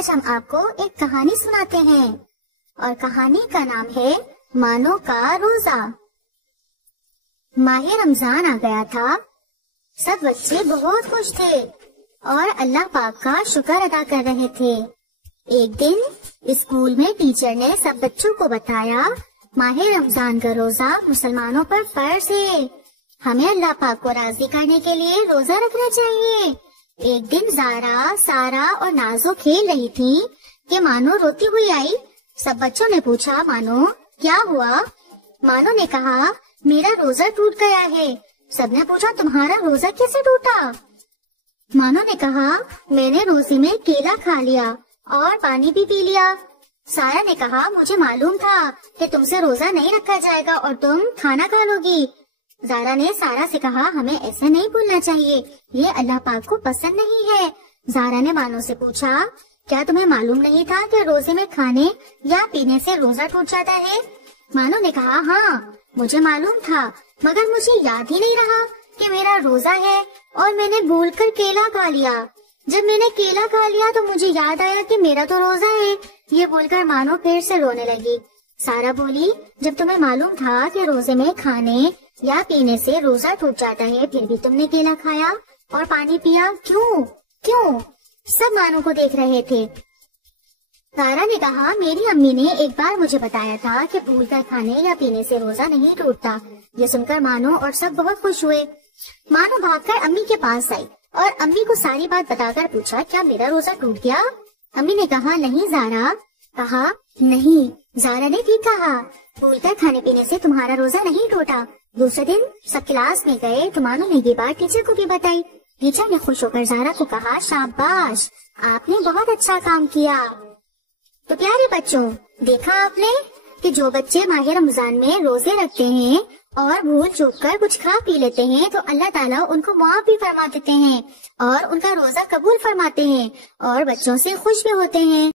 آج ہم آپ کو ایک کہانی سناتے ہیں اور کہانی کا نام ہے مانو کا روزہ۔ ماہ رمضان آ گیا تھا، سب بچے بہت خوش تھے اور اللہ پاک کا شکر ادا کر رہے تھے۔ ایک دن اسکول میں ٹیچر نے سب بچوں کو بتایا ماہ رمضان کا روزہ مسلمانوں پر فرض ہے، ہمیں اللہ پاک کو راضی کرنے کے لیے روزہ رکھنا چاہیے۔ ایک دن زارا، سارا اور نازو کھیل رہی تھی کہ مانو روتی ہوئی آئی۔ سب بچوں نے پوچھا مانو کیا ہوا؟ مانو نے کہا میرا روزہ ٹوٹ گیا ہے۔ سب نے پوچھا تمہارا روزہ کیسے ٹوٹا؟ مانو نے کہا میں نے روزے میں کیلا کھا لیا اور پانی بھی پی لیا۔ سارا نے کہا مجھے معلوم تھا کہ تم سے روزہ نہیں رکھا جائے گا اور تم کھانا کھا لو گی۔ زارا نے سارا سے کہا ہمیں ایسا نہیں بھولنا چاہیے، یہ اللہ پاک کو پسند نہیں ہے۔ زارا نے مانو سے پوچھا کیا تمہیں معلوم نہیں تھا کہ روزے میں کھانے یا پینے سے روزہ ٹوٹ جاتا ہے؟ مانو نے کہا ہاں مجھے معلوم تھا، مگر مجھے یاد ہی نہیں رہا کہ میرا روزہ ہے اور میں نے بھول کر کیلا کھا لیا۔ جب میں نے کیلا کھا لیا تو مجھے یاد آیا کہ میرا تو روزہ ہے۔ یہ بول کر مانو پھر سے رونے لگی۔ سارا بولی جب تمہیں معلوم تھا کہ روزے میں کھانے یا پینے سے روزہ ٹوٹ جاتا ہے پھر بھی تم نے کیلا کھایا اور پانی پیا، کیوں؟ سب مانو کو دیکھ رہے تھے۔ سارا نے کہا میری امی نے ایک بار مجھے بتایا تھا کہ بھول کر کھانے یا پینے سے روزہ نہیں ٹوٹتا۔ یہ سن کر مانو اور سب بہت خوش ہوئے۔ مانو بھاگ کر امی کے پاس آئی اور امی کو ساری بات بتا کر پوچھا کیا میرا روزہ ٹوٹ گیا؟ امی نے کہا نہیں زارا۔ کہا نہیں، زارا نے ٹھیک کہا، بھول کر کھانے پینے سے تمہارا روزہ نہیں ٹوٹا۔ دوسرے دن سب کلاس میں گئے تو مانو نے یہ بات ٹیچر کو بھی بتائی۔ ٹیچر نے خوش ہو کر زارا کو کہا شاباش، آپ نے بہت اچھا کام کیا۔ تو پیارے بچوں، دیکھا آپ نے کہ جو بچے ماہ رمضان میں روزے رکھتے ہیں اور بھول چوک کر کچھ کھا پی لیتے ہیں تو اللہ تعالیٰ ان کو معاف بھی فرما دیتے ہیں اور ان کا روزہ قبول فرماتے ہیں اور بچوں سے خوش بھی ہوتے ہیں۔